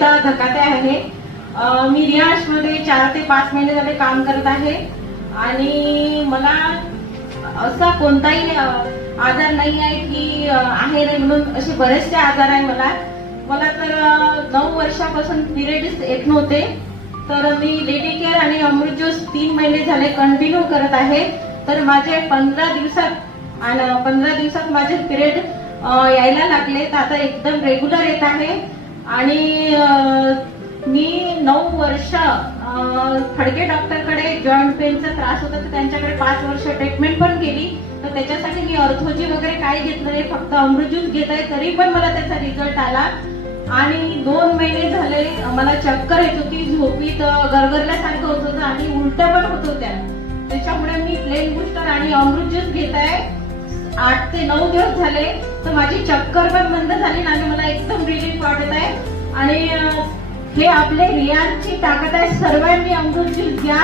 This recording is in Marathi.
धकाते आहे. मी रियाजमध्ये 4 ते 5 महिने झाले काम करत आहे आणि मला असा कोणताही आजार नाही आहे की आहे नाही म्हणून. असे बरेचसे आजार आहे मला तर 9 वर्षापासून पिरियड्स येत नव्हते. तर मी लेडी केअर आणि अमृत ज्यूस 3 महिने झाले कंटिन्यू करत आहे. तर माझे 15 दिवसात माझे पिरियड यायला लागले. तर आता एकदम रेग्युलर येत आहे आणि मी 9 वर्ष फडके डॉक्टरकडे जॉईंट पेनचा त्रास होता तर त्यांच्याकडे 5 वर्ष ट्रीटमेंट पण केली. तर त्याच्यासाठी मी ऑर्थोजी वगैरे काही घेतलं नाही, फक्त अमृत ज्यूस घेत आहे. तरी पण मला त्याचा रिझल्ट आला आणि 2 महिने झाले मला चक्कर येत होती, झोपीत गरगरल्यासारखं होत होतं आणि उलट्या पण होत होत्या. त्याच्यामुळे मी प्लेन बूस्टर आणि अमृत ज्यूस घेत आहे. 8 ते 9 दिवस झाले तर माझी चक्कर पण बंद झाली आणि मला एकदम रिलीफ वाटत आहे. आणि हे आपले रियाजची ताकद आहे. सर्वांनी अमृत ज्यूस घ्या.